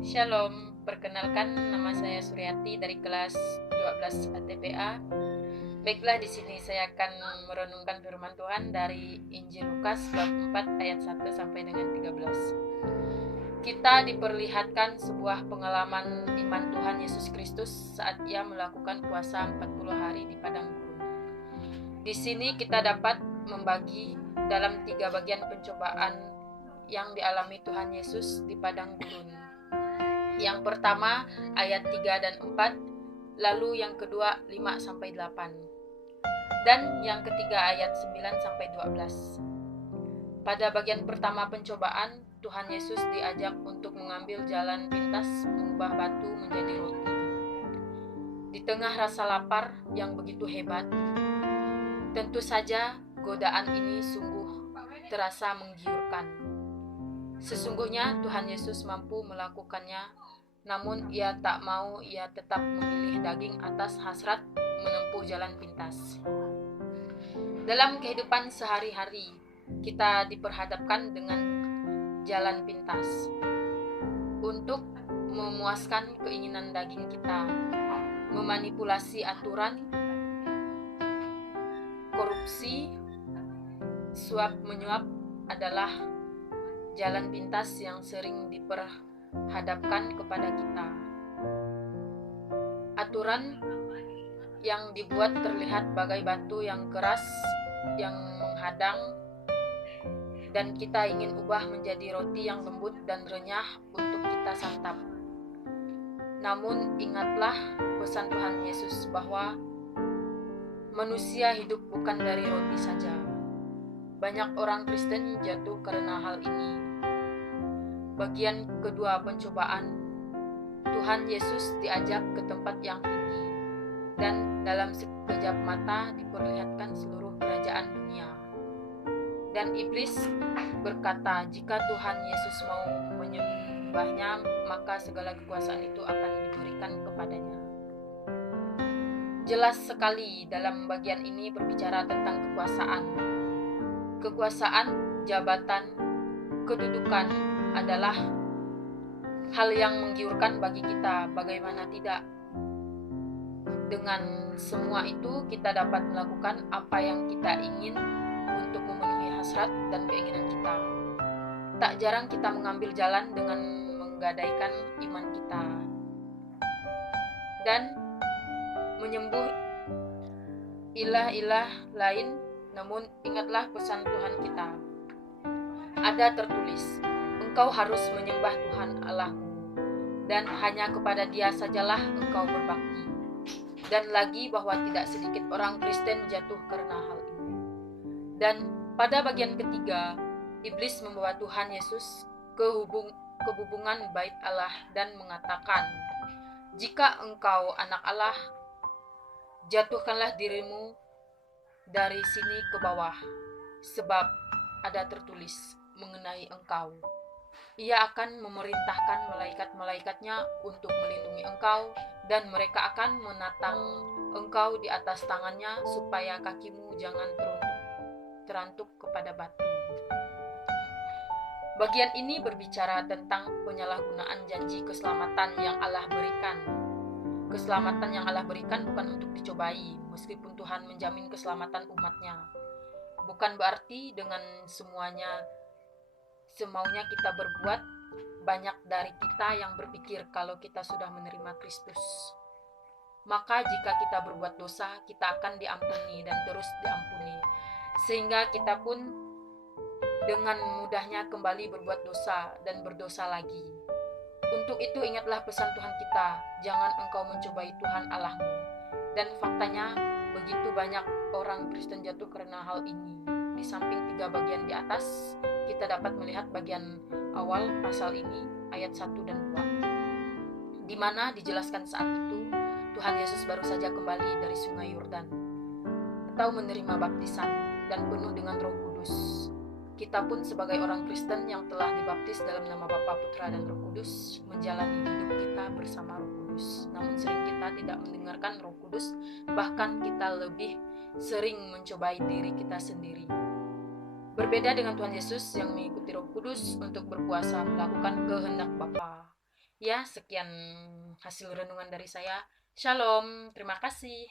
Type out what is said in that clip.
Shalom, perkenalkan nama saya Suryati dari kelas 12 ATPA. Baiklah, di sini saya akan merenungkan firman Tuhan dari Injil Lukas bab 4 ayat 1 sampai dengan 13. Kita diperlihatkan sebuah pengalaman iman Tuhan Yesus Kristus saat ia melakukan puasa 40 hari di padang gurun. Di sini kita dapat membagi dalam 3 bagian pencobaan yang dialami Tuhan Yesus di padang gurun. Yang pertama ayat 3 dan 4, lalu yang kedua 5 sampai 8. Dan yang ketiga ayat 9 sampai 12. Pada bagian pertama pencobaan, Tuhan Yesus diajak untuk mengambil jalan pintas mengubah batu menjadi roti. Di tengah rasa lapar yang begitu hebat, tentu saja godaan ini sungguh terasa menggiurkan. Sesungguhnya Tuhan Yesus mampu melakukannya, namun ia tak mau, ia tetap memilih daging atas hasrat menempuh jalan pintas. Dalam kehidupan sehari-hari, kita diperhadapkan dengan jalan pintas untuk memuaskan keinginan daging kita, memanipulasi aturan, korupsi, suap menyuap adalah jalan pintas yang sering diperhadapkan kepada kita. Aturan yang dibuat terlihat bagai batu yang keras yang menghadang, dan kita ingin ubah menjadi roti yang lembut dan renyah untuk kita santap. Namun ingatlah pesan Tuhan Yesus bahwa manusia hidup bukan dari roti saja. Banyak orang Kristen jatuh karena hal ini. Bagian kedua pencobaan, Tuhan Yesus diajak ke tempat yang tinggi, dan dalam sekejap mata diperlihatkan seluruh kerajaan dunia. Dan iblis berkata, jika Tuhan Yesus mau menyembahnya, maka segala kekuasaan itu akan diberikan kepadanya. Jelas sekali dalam bagian ini berbicara tentang kekuasaan. Kekuasaan, jabatan, kedudukan adalah hal yang menggiurkan bagi kita. Bagaimana tidak? Dengan semua itu kita dapat melakukan apa yang kita ingin untuk memenuhi hasrat dan keinginan kita. Tak jarang kita mengambil jalan dengan menggadaikan iman kita dan menyembah ilah-ilah lain. Namun ingatlah pesan Tuhan kita. Ada tertulis, engkau harus menyembah Tuhan Allahmu, dan hanya kepada Dia sajalah engkau berbakti. Dan lagi bahwa tidak sedikit orang Kristen jatuh karena hal ini. Dan pada bagian ketiga, iblis membawa Tuhan Yesus ke hubungan bait Allah dan mengatakan, jika engkau anak Allah, jatuhkanlah dirimu dari sini ke bawah, sebab ada tertulis mengenai engkau. Ia akan memerintahkan malaikat-malaikatnya untuk melindungi engkau, dan mereka akan menatang engkau di atas tangannya supaya kakimu jangan terantuk kepada batu. Bagian ini berbicara tentang penyalahgunaan janji keselamatan yang Allah berikan. Keselamatan yang Allah berikan bukan untuk dicobai, meskipun Tuhan menjamin keselamatan umatnya. Bukan berarti dengan semaunya kita berbuat. Banyak dari kita yang berpikir kalau kita sudah menerima Kristus, maka jika kita berbuat dosa, kita akan diampuni dan terus diampuni, sehingga kita pun dengan mudahnya kembali berbuat dosa dan berdosa lagi. Untuk itu ingatlah pesan Tuhan kita, jangan engkau mencobai Tuhan Allahmu. Dan faktanya begitu banyak orang Kristen jatuh karena hal ini. Di samping 3 bagian di atas, kita dapat melihat bagian awal pasal ini, ayat 1 dan 2, di mana dijelaskan saat itu Tuhan Yesus baru saja kembali dari sungai Yordan atau menerima baptisan dan penuh dengan Roh Kudus. Kita pun sebagai orang Kristen yang telah dibaptis dalam nama Bapa, Putra, dan Roh Kudus, menjalani hidup kita bersama Roh Kudus. Namun sering kita tidak mendengarkan Roh Kudus, bahkan kita lebih sering mencobai diri kita sendiri. Berbeda dengan Tuhan Yesus yang mengikuti Roh Kudus untuk berpuasa melakukan kehendak Bapa. Ya, sekian hasil renungan dari saya. Shalom, terima kasih.